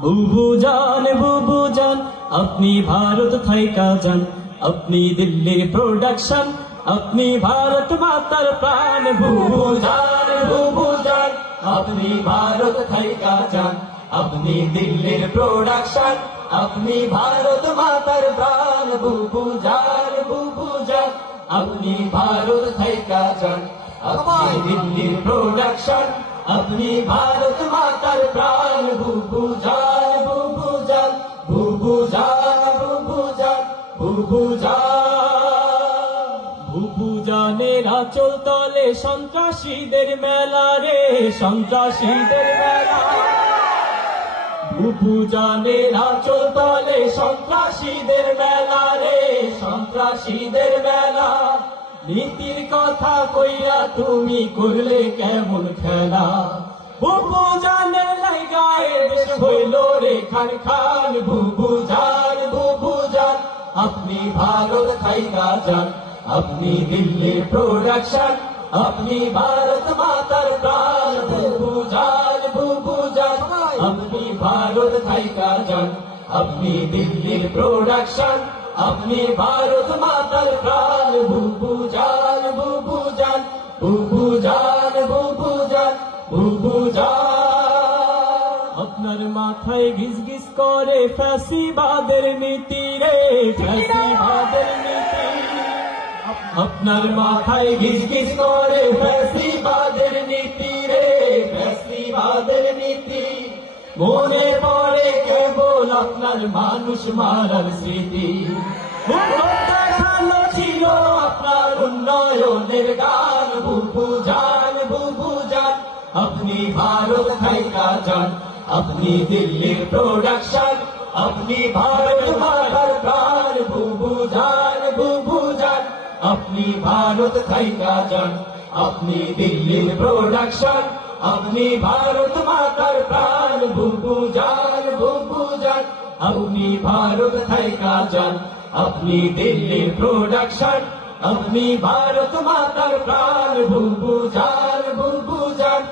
বুবু জান আপনি ভারত থাইকা যান, আপনি দিল্লির প্রোডাকশন, আপনি ভারত মাতার প্রাণ। বুবু জান আপনি ভারত থাইকা যান, আপনি দিল্লির প্রোডাকশন, আপনি ভারত মাতার প্রাণ। বুবু জান আপনি ভারত থাইকা যান, আপনি দিল্লির প্রোডাকশন, আপনি ভারত মাতার প্রাণ। বুবু জান বুবু জানের আঁচল তলে সন্ত্রাসীদের মেলা রে, সন্ত্রাসীদের মেলা। বুবু জানের আঁচল তলে সন্ত্রাসীদের মেলা রে, সন্ত্রাসীদের মেলা। নীতির কথা কইয়া তুমি করলে কেমন খেলা। বুবু জানের লাইগায়ে দেশ হইল রে খান খান। বুবু জান আপনি ভারত থাইকা যান, আপনি দিল্লির প্রোডাকশন, আপনি ভারত মাতার প্রাণ। বুবু জান আপনি ভারত থাইকা যান, আপনি দিল্লির প্রোডাকশন, আপনি ভারত মাতার প্রাণ। বুবু জান আপনার মাথায় গিজ গিজ করে ফ্যাসিবাদের নীতি রে, ফ্যাসিবাদের নীতি। আপনার মাথায় গিজ গিজ করে ফ্যাসিবাদের নীতি রে, ফ্যাসিবাদের নীতি। মনে পড়ে কেবল আপনার মানুষ মারার স্মৃতি। ভালো ছিল আপনার উন্নয়নের গান। বুবু জান আপনি ভারত থাইকা যান, আপনি দিল্লির প্রোডাকশন, আপনি ভারত মাতার প্রাণ। বুবু জান আপনি ভারত থাইকা যান, আপনি দিল্লির প্রোডাকশন, আপনি ভারত মাতার প্রাণ। বুবু জান আপনি ভারত থাইকা যান, আপনি দিল্লির প্রোডাকশন, আপনি ভারত মাতার প্রাণ। বুবু জান বুবু জান